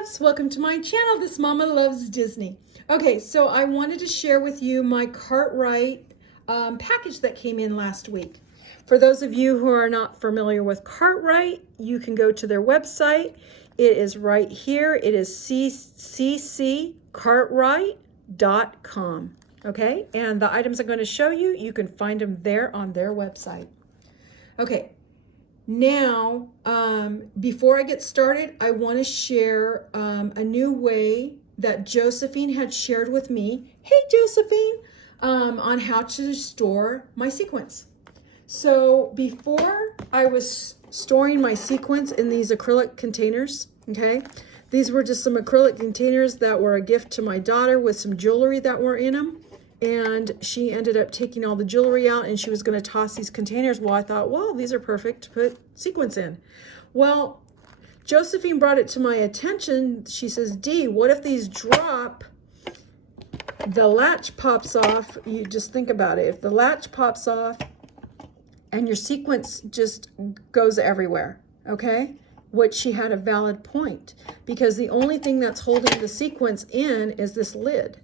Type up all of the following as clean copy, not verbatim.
loves, welcome to my channel. This Mama Loves Disney. Okay, so I wanted to share with you my Cartwright package that came in last week. For those of you who are not familiar with Cartwright, you can go to their website. It is right here. It is cccartwright.com. Okay, and the items I'm going to show you, you can find them there on their website. Okay. Now, before I get started, I want to share a new way that Josephine had shared with me. Hey, Josephine, on how to store my sequins. So before I was storing my sequins in these acrylic containers, okay? These were just some acrylic containers that were a gift to my daughter with some jewelry that were in them. And she ended up taking all the jewelry out and she was going to toss these containers. Well, I thought, well, these are perfect to put sequins in. Well, Josephine brought it to my attention. She says, Dee, what if these drop, the latch pops off? You just think about it. If the latch pops off and your sequins just goes everywhere, okay? Which she had a valid point, because the only thing that's holding the sequins in is this lid.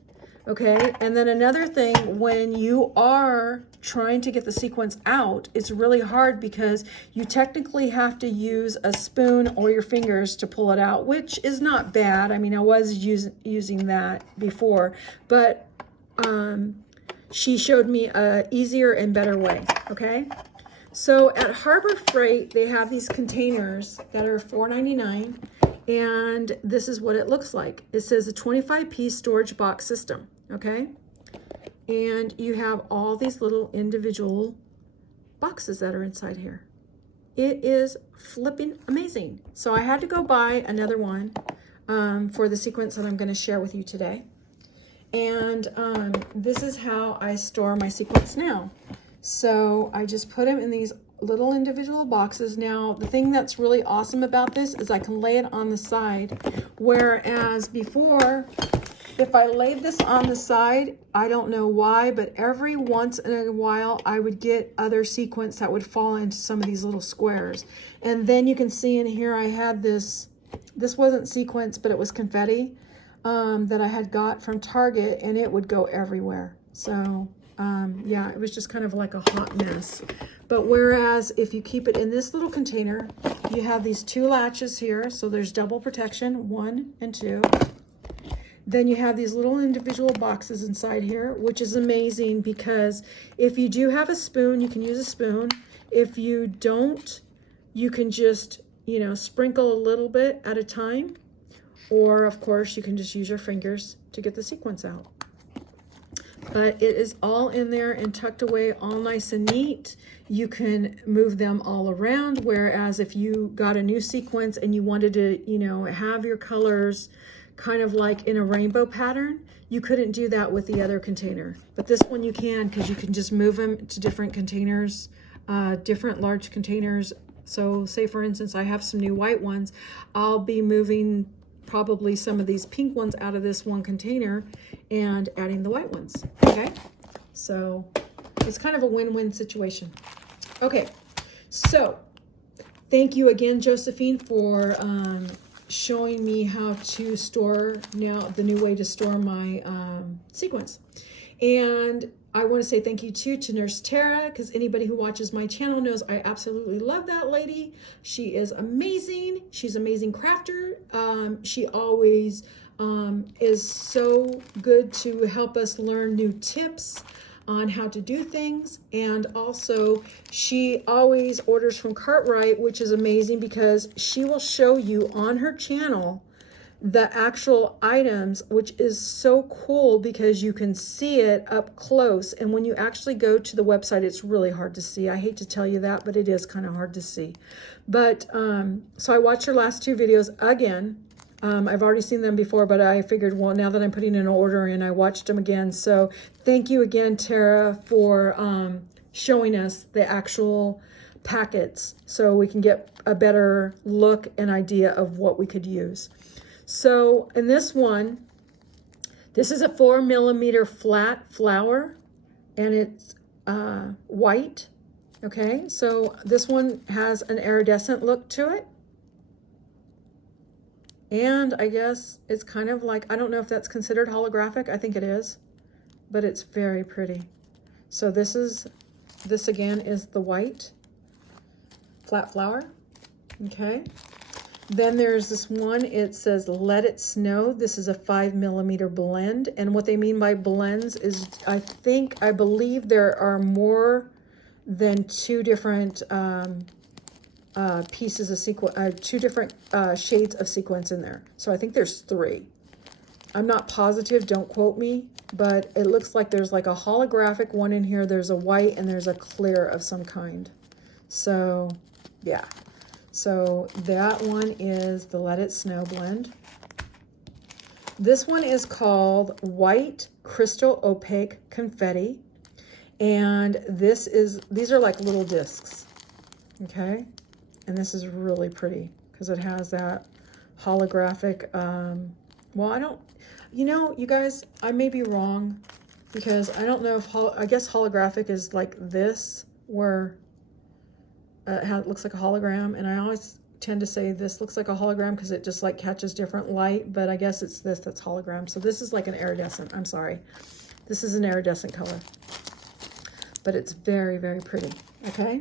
Okay, and then another thing, when you are trying to get the sequins out, it's really hard because you technically have to use a spoon or your fingers to pull it out, which is not bad. I mean, I was using that before, but she showed me a easier and better way, okay? So at Harbor Freight, they have these containers that are $4.99, and this is what it looks like. It says a 25-piece storage box system. Okay, and you have all these little individual boxes that are inside here. It is flipping amazing. So I had to go buy another one for the sequence that I'm going to share with you today. And this is how I store my sequence now. So I just put them in these little individual boxes. Now, the thing that's really awesome about this is I can lay it on the side, whereas before, if I laid this on the side, I don't know why, but every once in a while, I would get other sequins that would fall into some of these little squares. And then you can see in here, I had this wasn't sequins, but it was confetti that I had got from Target, and it would go everywhere. So yeah, it was just kind of like a hot mess. But whereas if you keep it in this little container, you have these two latches here. So there's double protection, 1 and 2. Then you have these little individual boxes inside here, which is amazing because if you do have a spoon, you can use a spoon. If you don't, you can just, you know, sprinkle a little bit at a time. Or, of course, you can just use your fingers to get the sequins out. But it is all in there and tucked away all nice and neat. You can move them all around, whereas if you got a new sequence and you wanted to, you know, have your colors kind of like in a rainbow pattern, you couldn't do that with the other container. But this one you can, because you can just move them to different containers, different large containers. So say for instance, I have some new white ones. I'll be moving probably some of these pink ones out of this one container and adding the white ones, okay? So it's kind of a win-win situation. Okay, so thank you again, Josephine, for showing me how to store now, the new way to store my sequins. And I want to say thank you too to Nurse Tara, because anybody who watches my channel knows I absolutely love that lady. She is amazing. She's an amazing crafter. She always is so good to help us learn new tips on how to do things. And also she always orders from Cartwright, which is amazing because she will show you on her channel the actual items, which is so cool because you can see it up close. And when you actually go to the website, it's really hard to see. I hate to tell you that, but it is kind of hard to see. But so I watched her last 2 videos again. I've already seen them before, but I figured, well, now that I'm putting an order in, I watched them again. So thank you again, Tara, for showing us the actual packets so we can get a better look and idea of what we could use. So in this one, this is a 4mm flat flower, and it's white. Okay, so this one has an iridescent look to it. And I guess it's kind of like, I don't know if that's considered holographic. I think it is, but it's very pretty. So this again is the white flat flower. Okay. Then there's this one, it says Let It Snow. This is a 5mm blend. And what they mean by blends is, I believe there are more than two different pieces of sequin, two different shades of sequins in there. So I think there's 3. I'm not positive, don't quote me, but it looks like there's like a holographic one in here. There's a white and there's a clear of some kind. So yeah. So that one is the Let It Snow blend. This one is called White Crystal Opaque Confetti. And these are like little discs, okay? And this is really pretty because it has that holographic, well, I don't, you know, you guys, I may be wrong because I don't know if, I guess holographic is like this, where it looks like a hologram, and I always tend to say this looks like a hologram because it just like catches different light, but I guess it's this that's hologram. So this is like an iridescent, I'm sorry. This is an iridescent color, but it's very, very pretty, okay?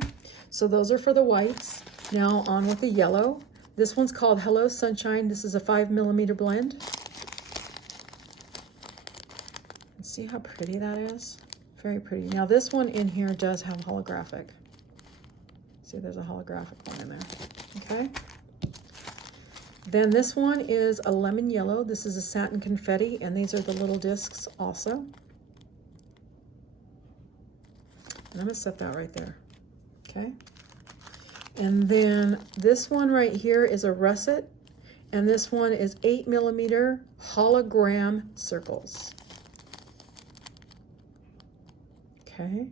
So those are for the whites. Now on with the yellow. This one's called Hello Sunshine. This is a 5mm blend. And see how pretty that is? Very pretty. Now this one in here does have holographic. See, there's a holographic one in there, okay? Then this one is a lemon yellow. This is a satin confetti, and these are the little discs also. And I'm gonna set that right there, okay? And then this one right here is a russet, and this one is 8mm hologram circles, okay?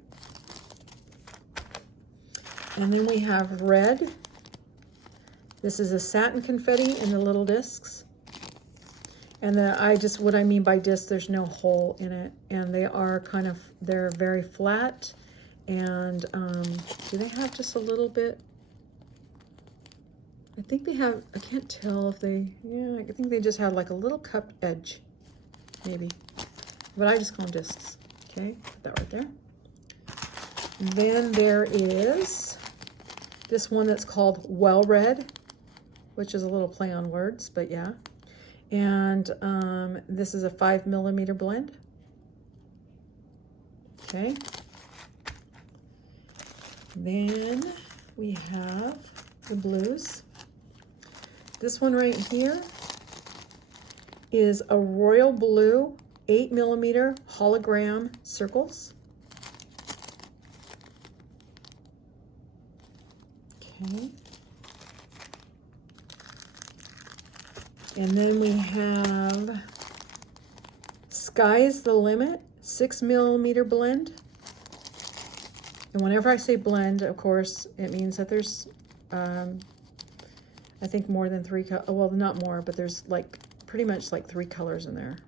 And then we have red. This is a satin confetti in the little discs. And then what I mean by disc, there's no hole in it. And they are they're very flat. And do they have just a little bit? I think they have, I can't tell if they, yeah, I think they just have like a little cupped edge, maybe. But I just call them discs, okay? Put that right there. Then there is this one that's called Well Red, which is a little play on words, but yeah. And this is a 5mm blend. Okay. Then we have the blues. This one right here is a royal blue 8mm hologram circles. Okay. And then we have Sky's the Limit 6mm blend. And whenever I say blend, of course, it means that there's, I think more than 3, well, not more, but there's like pretty much like 3 colors in there.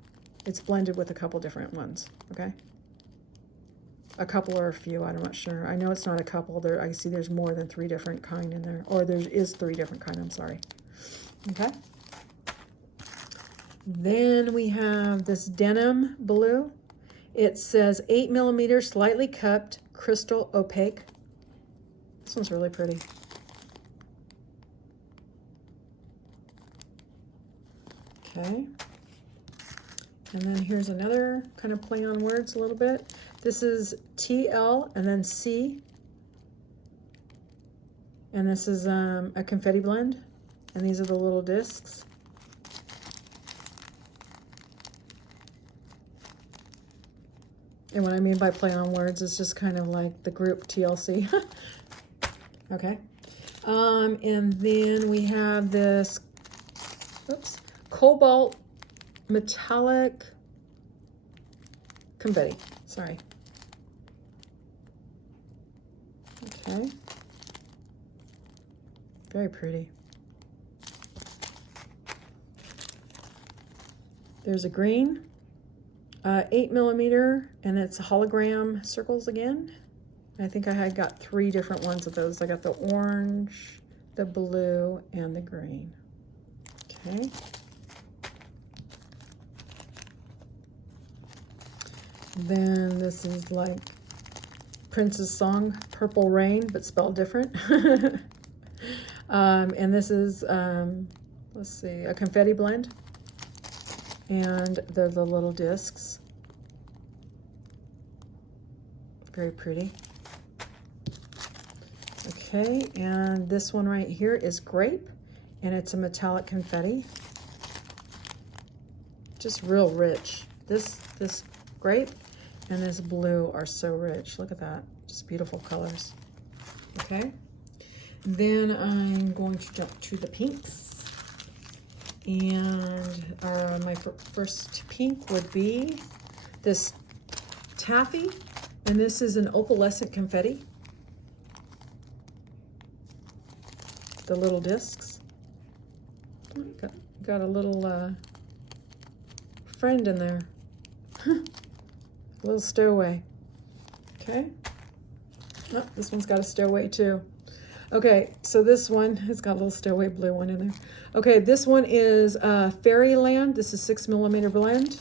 It's blended with a couple different ones, okay? A couple or a few, I'm not sure. I know it's not a couple. I see there's more than 3 different kind in there, or there is 3 different kind, I'm sorry. Okay. Then we have this denim blue. It says 8mm slightly cupped crystal opaque. This one's really pretty. Okay. And then here's another kind of play on words a little bit. This is TL and then C. And this is a confetti blend. And these are the little discs. And what I mean by play on words is just kind of like the group TLC. Okay. And then we have this, oops, cobalt metallic confetti. Sorry. Okay. Very pretty. There's a green, 8mm, and it's hologram circles again. I think I got 3 different ones of those. I got the orange, the blue, and the green. Okay. Then this is like Prince's song, Purple Rain, but spelled different. And this is, let's see, a confetti blend. And they're the little discs. Very pretty. Okay, and this one right here is grape, and it's a metallic confetti. Just real rich. This grape and this blue are so rich. Look at that. Just beautiful colors. Okay. Then I'm going to jump to the pinks. And my first pink would be this taffy. And this is an opalescent confetti. The little discs. Got a little friend in there. A little stowaway. Okay. Oh, this one's got a stowaway too. Okay, so this one has got a little stowaway blue one in there. Okay, this one is Fairyland. This is 6mm blend.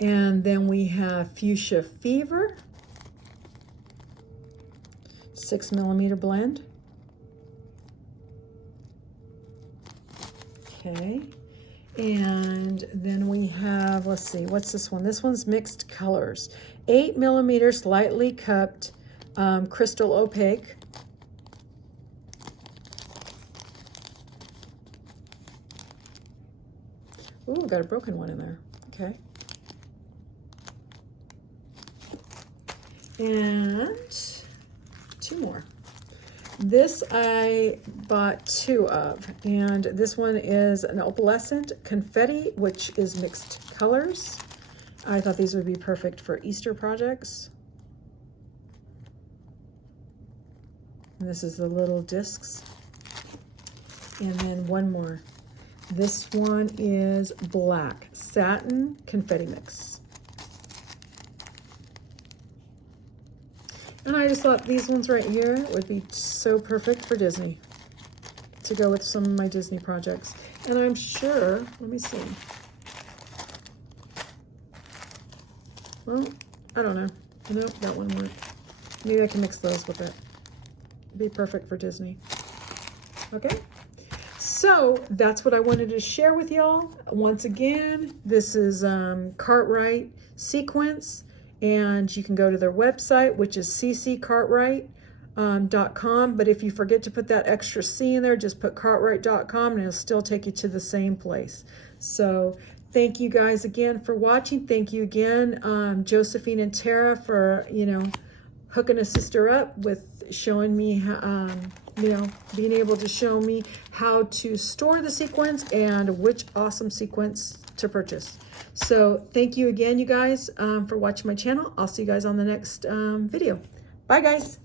And then we have Fuchsia Fever, 6mm blend. Okay, and then we have, let's see, what's this one? This one's mixed colors. 8mm slightly cupped crystal opaque. Ooh, got a broken one in there. Okay. And two more. This I bought 2 of, and this one is an opalescent confetti, which is mixed colors. I thought these would be perfect for Easter projects. And this is the little discs. And then one more. This one is black satin confetti mix. And I just thought these ones right here would be so perfect for Disney, to go with some of my Disney projects. And I'm sure, let me see. Well, I don't know. No, that one won't. Maybe I can mix those with it. It'd be perfect for Disney. Okay. So that's what I wanted to share with y'all. Once again, this is Cartwright Sequins. And you can go to their website, which is cccartwright.com. But if you forget to put that extra C in there, just put cartwright.com and it'll still take you to the same place. So thank you guys again for watching. Thank you again, Josephine and Tara, for, hooking a sister up with showing me, being able to show me how to store the sequins and which awesome sequence to purchase. So thank you again, you guys, for watching my channel. I'll see you guys on the next video. Bye, guys.